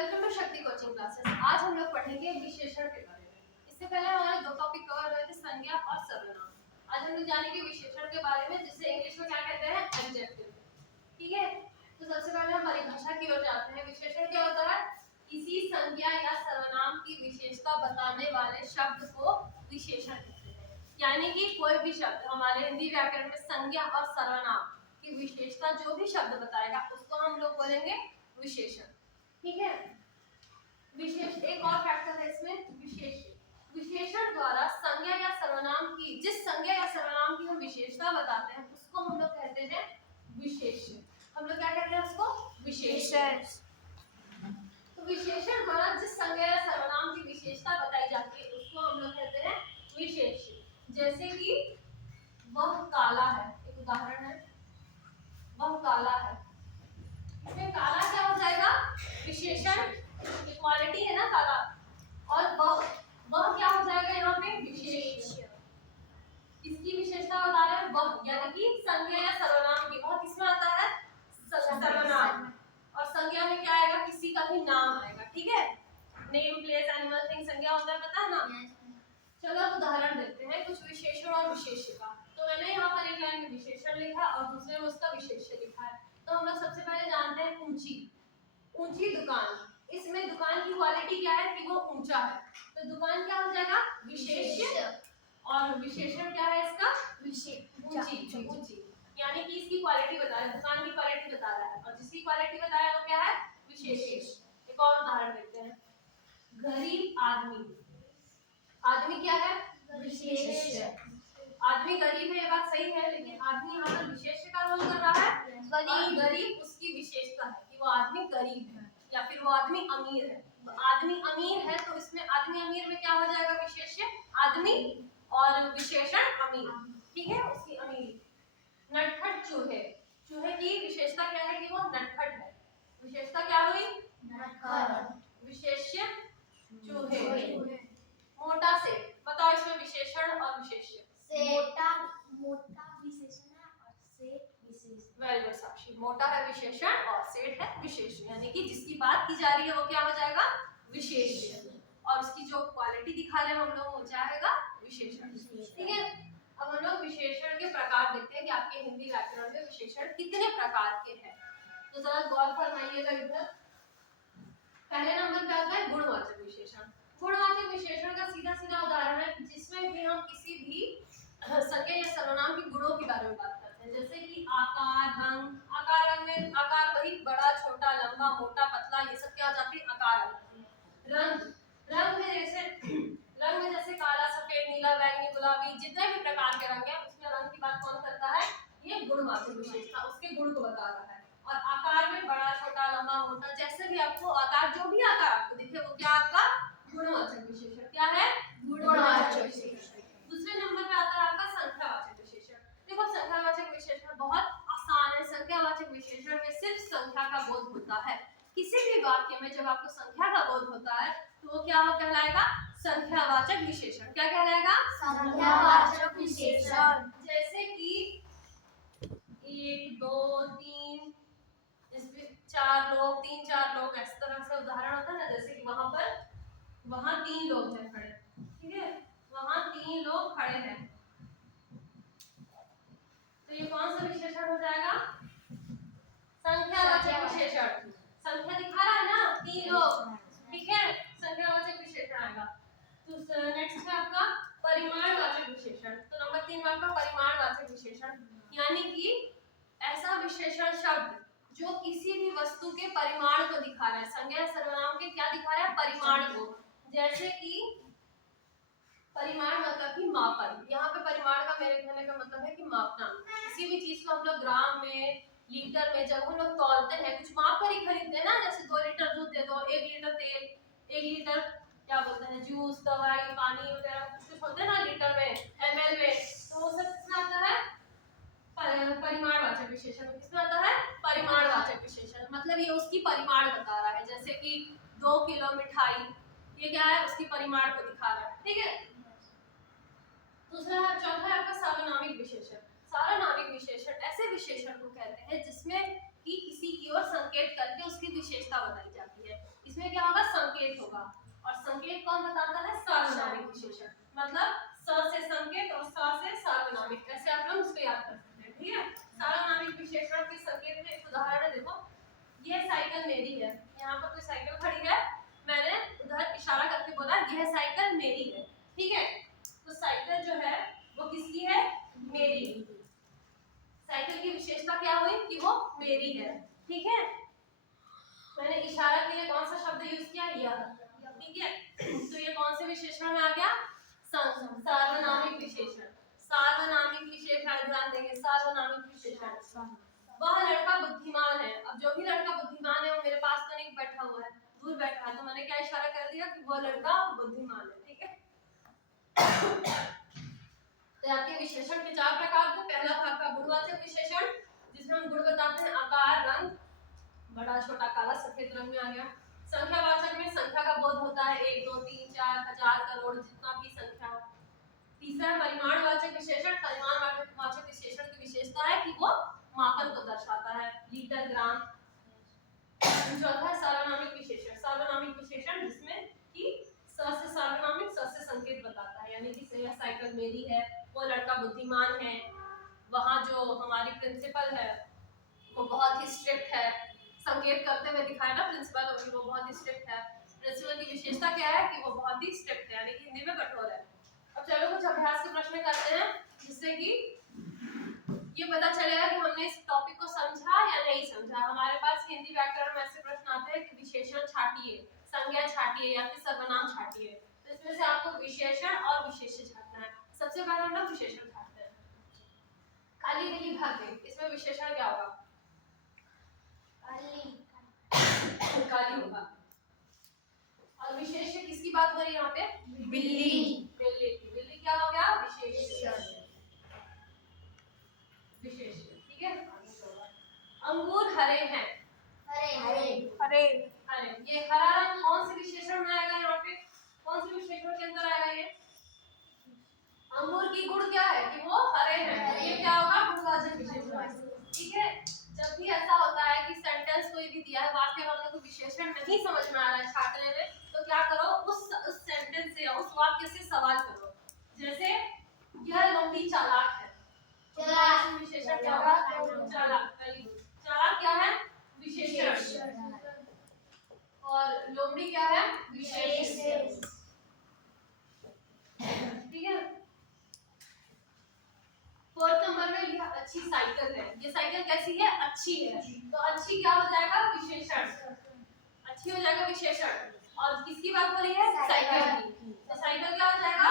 Welcome to शक्ति coaching classes. आज हम लोग पढ़ेंगे विशेषण के बारे में। इससे पहले हमारे दो टॉपिक कवर हुए थे, संज्ञा और सर्वनाम। आज हम लोग जानेंगे विशेषण के बारे में, जिसे इंग्लिश में क्या कहते हैं, एडजेक्टिव। ठीक है, तो सबसे पहले हम परिभाषा की ओर जाते हैं। विशेषण क्या होता है? किसी संज्ञा या सर्वनाम की विशेषता बताने वाले शब्द को विशेषण कहते हैं। यानी कि कोई भी शब्द हमारे हिंदी व्याकरण में संज्ञा और सर्वनाम की विशेषता जो भी शब्द बताएगा उसको हम लोग बोलेंगे विशेषण। ठीक है, विशेष एक और फैक्टर है इसमें, विशेषण। विशेषण द्वारा संज्ञा या सर्वनाम की, जिस संज्ञा या सर्वनाम की हम विशेषता बताते हैं उसको हम लोग कहते हैं विशेष्य। हम लोग क्या कहते हैं उसको? विशेषण। तो विशेषण द्वारा जिस संज्ञा या सर्वनाम की विशेषता बताई जाती है उसको हम लोग कहते हैं विशेष्य। जैसे कि वह काला है, एक उदाहरण है, वह काला है। इसमें काला क्या हो जाएगा? विशेषण, क्वालिटी है ना काला। और वह क्या हो जाएगा यहाँ पे? विशेष्य। इसकी विशेषता बता रहे हैं वह, यानी कि संज्ञा या सर्वनाम की। वह किसमें आता है? सर्वनाम। और संज्ञा में क्या आएगा? किसी का भी नाम आएगा। ठीक है, नेम, प्लेस, एनिमल, थिंग संज्ञा होता है, पता है ना? चलो अब उदाहरण देखते हैं कुछ विशेषण और विशेष्य का। तो मैंने यहाँ पर एक लाइन में विशेषण लिखा और दूसरे में उसका विशेष्य लिखा है। तो हम लोग सबसे पहले जानते हैं ऊंची। ऊंची दुकान, इसमें दुकान की क्वालिटी क्या है कि वो ऊंचा है, तो दुकान क्या हो जाएगा? विशेष्य। और विशेषण क्या है इसका? ऊंची। ऊंची यानी कि इसकी क्वालिटी बता रहा है, दुकान की क्वालिटी बता रहा है, और जिसकी क्वालिटी बताया वो क्या है? विशेष्य। एक और उदाहरण देखते हैं, गरीब आदमी। आदमी क्या है? विशेष्य। आदमी गरीब है, ये बात सही है, लेकिन आदमी यहाँ पर विशेष्य का रोल कर रहा है। गरीब उसकी विशेषता है कि वो आदमी गरीब है, या फिर वो आदमी अमीर है। तो आदमी अमीर है तो इसमें आदमी अमीर में क्या हो जाएगा? विशेष्य आदमी और विशेषण अमीर। ठीक है, उसकी अमीरी। नटखट चूहे। चूहे की विशेषता क्या है कि वो नटखट है। विशेषता क्या हुई? नटखट। विशेष्य चूहे। मोटा सेठ। बताओ इसमें विशेषण और विशेष्य। मोटा विशेषण है और सेठ विशेषण। वेरी गुड साक्षी। मोटा है विशेषण और सेठ है विशेष्य, यानी कि जिसकी बात की जा रही है वो क्या हो जाएगा? विशेष्य। और उसकी जो क्वालिटी दिखा रहे हैं हम लोग वो जाएगा विशेषण। ठीक है, अब हम लोग विशेषण के प्रकार देखते हैं कि आपके हिंदी व्याकरण में विशेषण कितने प्रकार के हैं। तो जरा गौर फरमाइएगा इधर। पहले नंबर पे आता है गुणवाचक विशेषण। गुणवाचक विशेषण का सीधा सीधा उदाहरण है जिसमें भी हम किसी भी संज्ञा या सर्वनाम के गुणों के बारे में बात करते हैं। जैसे कि आकार, रंग। आकार में आकार वही बड़ा, छोटा, लंबा, मोटा, पतला, ये सब क्या आ जाती है? आकार आ जाती है। रंग में जैसे काला, सफेद, नीला, बैंगनी, गुलाबी, जितने भी प्रकार के रंग हैं उसमें रंग की बात कौन करता है? ये गुणवाचक विशेषता, उसके गुण को बता रहा है। और आकार में बड़ा, छोटा, लंबा, मोटा, जैसे भी आपको आकार, जो भी आकार आपको दिखे वो क्या आपका? गुणवाचक विशेषण। क्या है? गुणवाचक विशेषण। दूसरे नंबर पे आता है आपका संख्यावाचक विशेषण। देखो संख्यावाचक विशेषण बहुत आसान है। संख्यावाचक विशेषण में सिर्फ संख्या का बोध होता है। किसी भी वाक्य में जब आपको संख्या का बोध होता है तो वो क्या कहलाएगा? संख्यावाचक विशेषण। क्या कहलाएगा? संख्यावाचक विशेषण। जैसे कि 1 2 3, इसमें 4 लोग, 3 4 लोग, इस तरह से उदाहरण होता है ना। जैसे कि वहां 3 लोग हैं खड़े। ठीक है, वहां 3 लोग खड़े हैं, तो ये कौन सा विशेषण हो जाएगा? संख्यावाचक विशेषण। संख्या दिखा रहा है ना, 3 लोग। ठीक है, संख्यावाचक विशेषण आएगा। तो नेक्स्ट है आपका परिमाणवाचक विशेषण। तो नंबर 3 में आपका परिमाणवाचक विशेषण, यानी कि ऐसा विशेषण शब्द जो किसी भी वस्तु के परिमाण को दिखा रहा है। संज्ञा सर्वनाम के क्या दिखा रहा है? परिमाण को। जैसे कि परिमाण मतलब कि मापन। यहाँ पे परिमाण का मेरे कहने का मतलब है कि मापना। किसी भी चीज को हम लोग ग्राम में, लीटर में जब हम लोग तौलते हैं, कुछ माप कर ही खरीदते हैं ना। जैसे 2 लीटर दूध दे दो, 1 लीटर तेल, 1 लीटर क्या बोलते हैं, जूस, दवाई, पानी वगैरह कुछ होते हैं ना लीटर में, एमएल में, तो वो सब किसमें आता है? परिमाणवाचक विशेषण। किसमें आता है? परिमाणवाचक विशेषण। मतलब ये उसकी परिमाण बता रहा है। जैसे कि 2 किलो मिठाई, ये क्या है? उसकी परिमाण को दिखा रहा है। ठीक है, दूसरा चौथा है आपका सार्वनामिक विशेषण। सार्वनामिक विशेषण ऐसे विशेषण को कहते हैं जिसमें कि किसी की ओर संकेत करके उसकी विशेषता बताई जाती है। इसमें इसमें क्या होगा, संकेत होगा, और संकेत कौन बताता है, सार्वनामिक विशेषण। मतलब स से संकेत और स से सार्वनामिक, ऐसे आप लोग उसको याद कर सकते हैं, ठीक है। सार्वनामिक विशेषण के संकेत में एक उदाहरण है, देखो ये साइकिल मेरी है, यहाँ पर कोई साइकिल खड़ी है, मैंने उधर इशारा करके बोला यह साइकिल मेरी है, ठीक है। तो साइकिल जो है वो किसकी है, मेरी। साइकिल की विशेषता क्या हुई कि वो मेरी है, ठीक है। मैंने इशारा के लिए कौन सा शब्द यूज किया, यह, ठीक है। तो ये कौन से विशेषण में आ गया, सार्वनामिक विशेषण। सार्वनामिक विशेषण ध्यान देंगे, सार्वनामिक विशेषण। वह लड़का बुद्धिमान है, अब जो भी लड़का बुद्धिमान है वो मेरे पास तो नहीं बैठा हुआ है, दूर बैठा है, तो मैंने क्या इशारा कर दिया कि वो लड़का बुद्धिमान है, ठीक है। तो आपके विशेषण के चार प्रकार थे। पहला था आपका गुणवाचक विशेषण, जिसमें हम गुण बताते हैं, आकार, रंग, बड़ा, छोटा, काला, सफेद रंग में आ गया। संख्यावाचक में संख्या का बोध होता है, 1 2 3 4 1000 करोड़, जितना भी संख्या। तीसरा परिमाणवाचक विशेषण, परिमाणवाचक विशेषण की विशेषता है कि वो मापन को दर्शाता है, लीटर, ग्राम। चौथा है सार्वनामिक विशेषण, सार्वनामिक विशेषण जिसमें कि स से सार्वनामिक, स से संकेत बताता है, यानी कि यह साइकिल मेरी है, वो लड़का बुद्धिमान है, वहाँ जो हमारी प्रिंसिपल है वो बहुत ही स्ट्रिक्ट है, संकेत करते हुए दिखाया ना प्रिंसिपल होगी, वो बहुत ही स्ट्रिक्ट है। प्रिंसिपल की विशेषता क्या है कि वो बहुत ही स्ट्रिक्ट है, यानी कि हिंदी में कठोर है। अब चलो कुछ अभ्यास के प्रश्न करते हैं, जिससे कि ये पता चलेगा कि हमने इस टॉपिक को समझा या नहीं समझा। हमारे पास हिंदी व्याकरण में ऐसे प्रश्न आते हैं कि विशेषण छाटिए, संज्ञा छाटिए या फिर सर्वनाम छाटिए, तो इसमें से आपको विशेषण और विशेष्य छाटना है। सबसे पहले हम लोग विशेषण छाटते हैं, काली नीली भागे, इसमें विशेषण क्या होगा, काली होगा। और विशेष्य किसकी बात हो रही है यहाँ पे, बिल्ली, बिल्ली, बिल्ली क्या हो गया, विशेष्य, विशेष्य, ठीक है। अंगूर हरे हैं, हरे, ये हरा रंग कौन से विशेषण में आएगा, यहाँ पे कौन से विशेषण के अंदर आएगा ये, अंगूर की गुण क्या है कि वो हरे हैं, ये क्या होगा, गुणवाचक विशेषण, ठीक है। जब भी ऐसा होता है कि सेंटेंस कोई भी दिया है, वाक्य में हमको विशेषण नहीं समझ में आ रहा है छाटने में, तो क्या करो, उस सेंटेंस से या उस वाक्य से सवाल करो। जैसे यह लोमड़ी चालाक है, विशेषण क्या होगा, चालाक, चालाक क्या है, विशेषण, और लोमड़ी क्या है, विशेषण, ठीक है। 4 नंबर में यह अच्छी साइकिल है, ये साइकिल कैसी है, अच्छी है, तो अच्छी क्या हो जाएगा, विशेषण, अच्छी हो जाएगा विशेषण। और किसकी बात हो रही है, साइकिल की, तो साइकिल क्या हो जाएगा,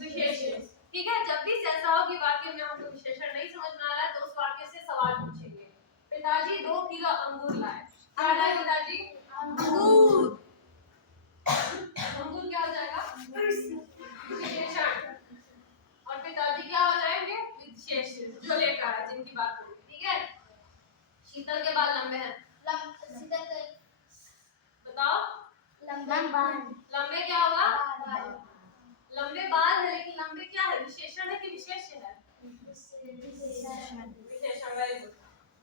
विशेषण, ठीक है। जब भी ऐसा हो कि वाक्य में हमको विशेषण नहीं समझ में आ रहा है, तो उस वाक्य से सवाल पूछेंगे। पिताजी 2 किलो अंगूर लाए, क्या लाए पिताजी, अंगूर, अंगूर क्या हो जाएगा, विशेषण, और पिताजी क्या हो जाएंगे, विशेषण, जो लेकर आए, जिनकी बात करें, ठीक है। शीतल के बाल लंबे हैं, बताओ, लंबे क्या होगा, लंबे बाल है, लेकिन लंबे क्या है, विशेषण है कि विशेष्य है, विशेषण, वेरी गुड।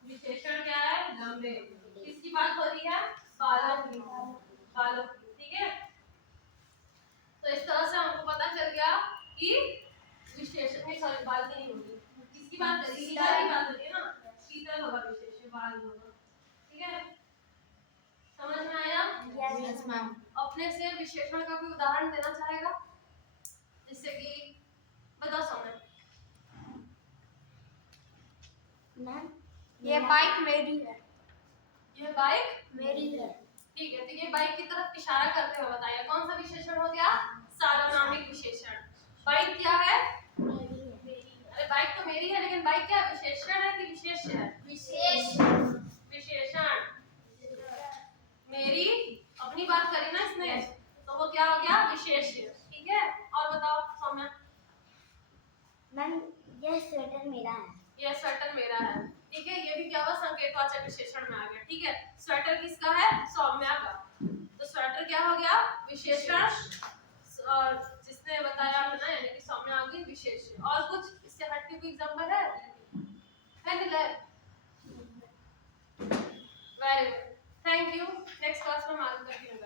विशेषण क्या है, लंबे, किसकी बात हो रही है, बालों की, बालों की, ठीक है। तो इस तरह से हमको पता चल गया कि विशेषण में, सॉरी बाल की नहीं होगी, किसकी बात कर रही है, शीतल की बात हो रही है ना, शीतल होगा विशेषण, बाल होगा, ठीक है। समझ में आया, यस मैम। अपने से विशेषण का कोई उदाहरण देना चाहेगा, जिससे कि बताओ समय, मैम ये बाइक मेरी है, यह बाइक मेरी है, ठीक है। तो ये बाइक की तरफ इशारा करते हुए बताइए कौन सा विशेषण हो गया, सार्वनामिक विशेषण। बाइक क्या है, मेरी है, अरे बाइक तो मेरी है, लेकिन बाइक क्या है, विशेषण है कि विशेष्य है, विशेषण, मेरी अपनी बात करी ना इसने, तो वो क्या हो गया, विशेष्य, ठीक है। और बताओ सौम्या, मैम ये स्वेटर मेरा है, ये स्वेटर मेरा है, ठीक है। ये भी क्या हुआ, संकेतवाचक विशेषण में आ गया, ठीक है। स्वेटर किसका है, सौम्या का, तो स्वेटर क्या हो गया, विशेषण, और जिसने बताया आपने, यानी कि सौम्या आ गई विशेषण। और कुछ इससे हटके कोई एग्जांपल है, very good, thank you. Next class में हम आगे कंटिन्यू